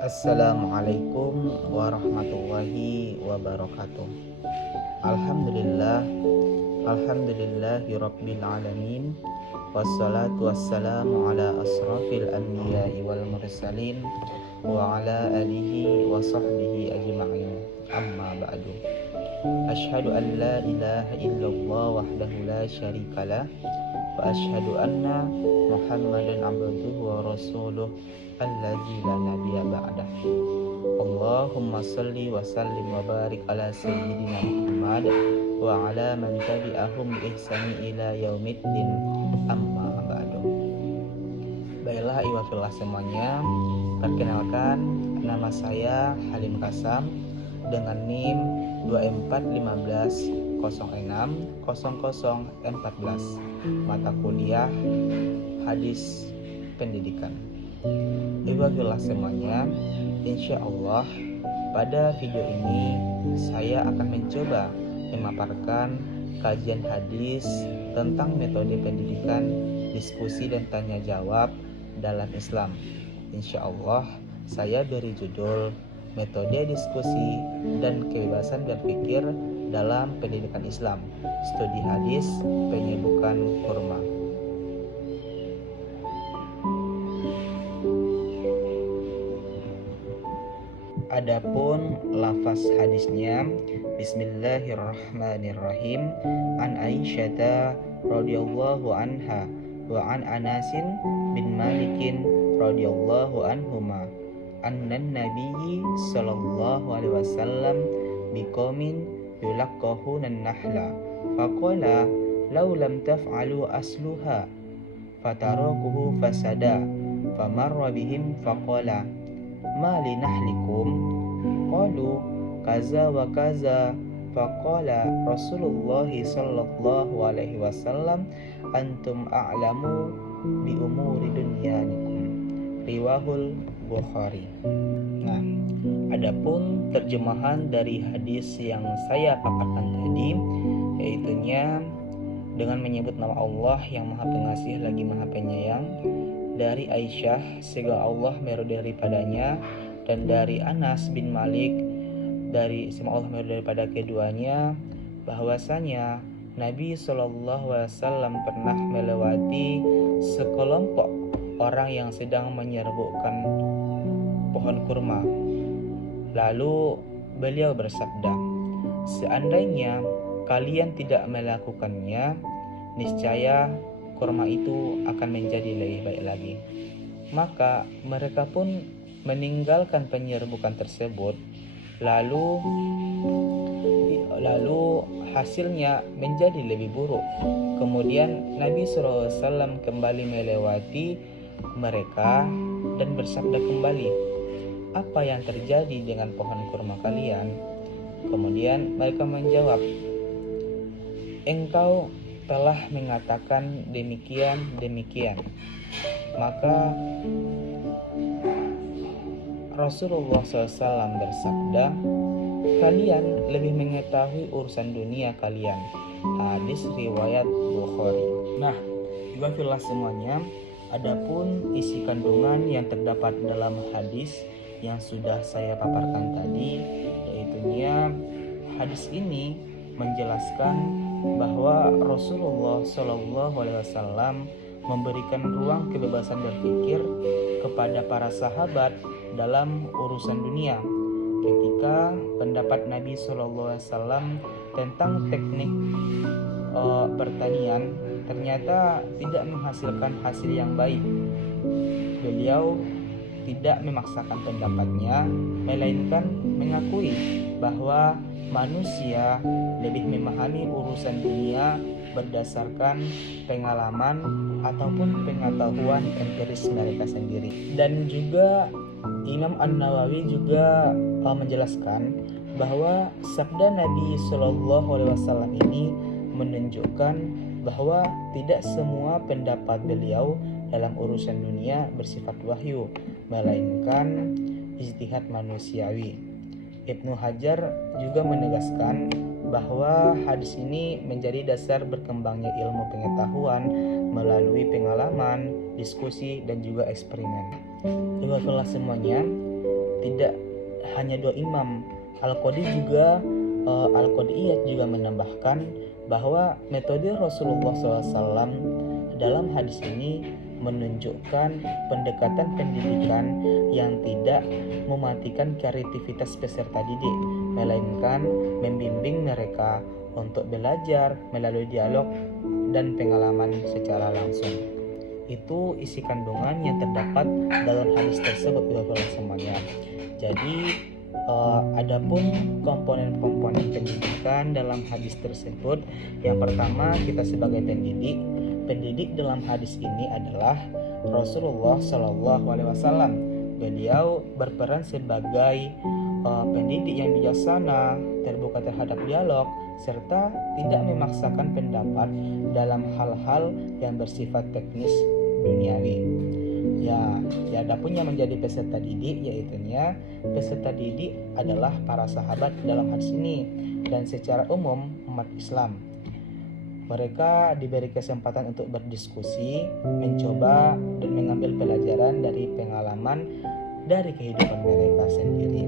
Assalamualaikum warahmatullahi wabarakatuh. Alhamdulillah, alhamdulillahi rabbil alamin. Wassalatu wassalamu ala asrafil anbiya'i wal mursalin wa ala alihi wa sahbihi ajma'in. Amma ba'du. Asyhadu an la ilaha illallah wahdahu la syarikalah wa asyhadu anna Muhammadan abduhu wa rasuluh alladzi la nabiyya ba'dah. Allahumma salli wa sallim wa barik ala sayyidina Muhammad wa ala man tabi'ahum bi ihsani ila yaumiddin. Amma ba'du. Baiklah iwafillah semuanya, perkenalkan nama saya Halim Kasam dengan NIM 2415060014, mata kuliah Hadis Pendidikan. Iwafillah semuanya, insya Allah pada video ini saya akan mencoba memaparkan kajian hadis tentang metode pendidikan, diskusi dan tanya jawab dalam Islam. Insya Allah saya beri judul metode diskusi dan kebebasan berpikir dalam pendidikan Islam, studi hadis penyebukan kurma. Adapun lafaz hadisnya, Bismillahirrahmanirrahim. An Aisyata radhiyallahu anha wa an Anasin bin Malikin radhiyallahu anhuma annan nabiyyi sallallahu alaihi wasallam biqaumin yulaqqahuna an-nahla faqala law lam taf'alu asluha fatarakuhu fasada famarra bihim faqala ma li nahlikum qalu kaza wa kaza faqala Rasulullah sallallahu alaihi wasallam antum a'lamu bi umuri dunyanikum, riwahul Bukhari. Nah, adapun terjemahan dari hadis yang saya paparkan tadi, yaitunya dengan menyebut nama Allah yang Maha Pengasih lagi Maha Penyayang, dari Aisyah semoga Allah meridhai daripadanya, dan dari Anas bin Malik dari semoga Allah meridhai daripada keduanya, bahwasanya Nabi SAW pernah melewati sekelompok orang yang sedang menyerbukkan pohon kurma. Lalu beliau bersabda, seandainya kalian tidak melakukannya, niscaya kurma itu akan menjadi lebih baik lagi. Maka mereka pun meninggalkan penyerbukan tersebut, lalu hasilnya menjadi lebih buruk. Kemudian Nabi SAW kembali melewati mereka dan bersabda kembali, apa yang terjadi dengan pohon kurma kalian? Kemudian mereka menjawab, engkau telah mengatakan demikian. Maka Rasulullah SAW bersabda, kalian lebih mengetahui urusan dunia kalian. Hadis riwayat Bukhari. Nah, iwafillah semuanya, adapun isi kandungan yang terdapat dalam hadis yang sudah saya paparkan tadi, yaitunya hadis ini menjelaskan bahwa Rasulullah SAW memberikan ruang kebebasan berpikir kepada para sahabat dalam urusan dunia. Ketika pendapat Nabi SAW tentang teknik pertanian ternyata tidak menghasilkan hasil yang baik, beliau tidak memaksakan pendapatnya, melainkan mengakui bahwa manusia lebih memahami urusan dunia berdasarkan pengalaman ataupun pengetahuan empiris mereka sendiri. Dan juga Imam An-Nawawi juga menjelaskan bahwa sabda Nabi SAW ini menunjukkan bahwa tidak semua pendapat beliau dalam urusan dunia bersifat wahyu, melainkan ijtihad manusiawi. Ibnu Hajar juga menegaskan bahwa hadis ini menjadi dasar berkembangnya ilmu pengetahuan melalui pengalaman, diskusi, dan juga eksperimen. Iwafillah semuanya, tidak hanya dua imam. Al-Qadiyat juga menambahkan bahwa metode Rasulullah SAW dalam hadis ini menunjukkan pendekatan pendidikan yang tidak mematikan kreativitas peserta didik, melainkan membimbing mereka untuk belajar melalui dialog dan pengalaman secara langsung. Itu isi kandungan yang terdapat dalam hadis tersebut, semuanya. Jadi adapun komponen-komponen pendidikan dalam hadis tersebut, yang pertama, kita sebagai pendidik dalam hadis ini adalah Rasulullah SAW. Beliau berperan sebagai pendidik yang bijaksana, terbuka terhadap dialog, serta tidak memaksakan pendapat dalam hal-hal yang bersifat teknis duniawi. Adapun yang menjadi peserta didik, yaitunya peserta didik adalah para sahabat dalam hadis ini dan secara umum umat Islam. Mereka diberi kesempatan untuk berdiskusi, mencoba dan mengambil pelajaran dari pengalaman dari kehidupan mereka sendiri.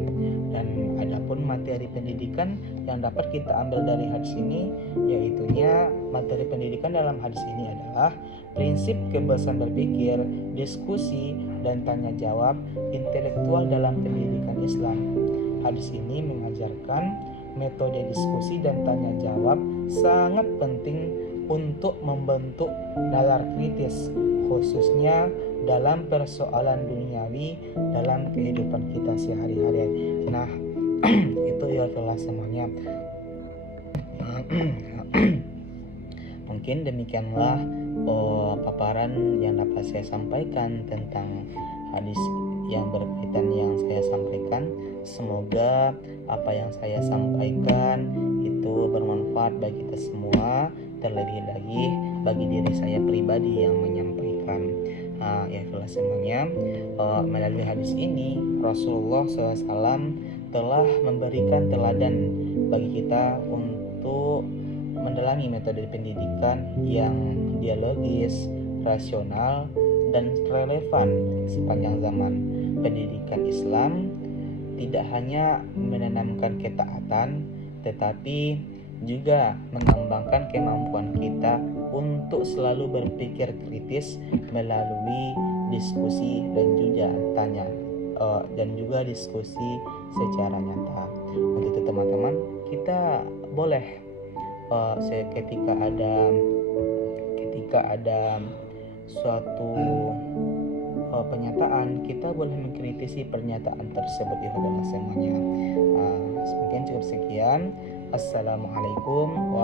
Dan adapun materi pendidikan yang dapat kita ambil dari hadis ini, yaitunya materi pendidikan dalam hadis ini adalah prinsip kebebasan berpikir, diskusi, dan tanya jawab intelektual dalam pendidikan Islam. Hadis ini mengajarkan metode diskusi dan tanya jawab sangat penting untuk membentuk nalar kritis, khususnya dalam persoalan duniawi dalam kehidupan kita sehari-hari. Nah, itu ya telah semuanya. Mungkin demikianlah paparan yang dapat saya sampaikan tentang hadis yang berkaitan yang saya sampaikan. Semoga apa yang saya sampaikan itu bermanfaat bagi kita semua, terlebih lagi bagi diri saya pribadi yang menyampaikan. Ya itulah semuanya. Melalui hadis ini Rasulullah SAW telah memberikan teladan bagi kita untuk mendalami metode pendidikan yang dialogis, rasional, dan relevan sepanjang zaman. Pendidikan Islam tidak hanya menanamkan ketaatan, tetapi juga mengembangkan kemampuan kita untuk selalu berpikir kritis melalui diskusi dan juga diskusi secara nyata. Untuk itu teman-teman, kita boleh ketika ada suatu pernyataan, kita boleh mengkritisi pernyataan tersebut. Itu adalah semuanya. Mungkin cukup sekian. Assalamualaikum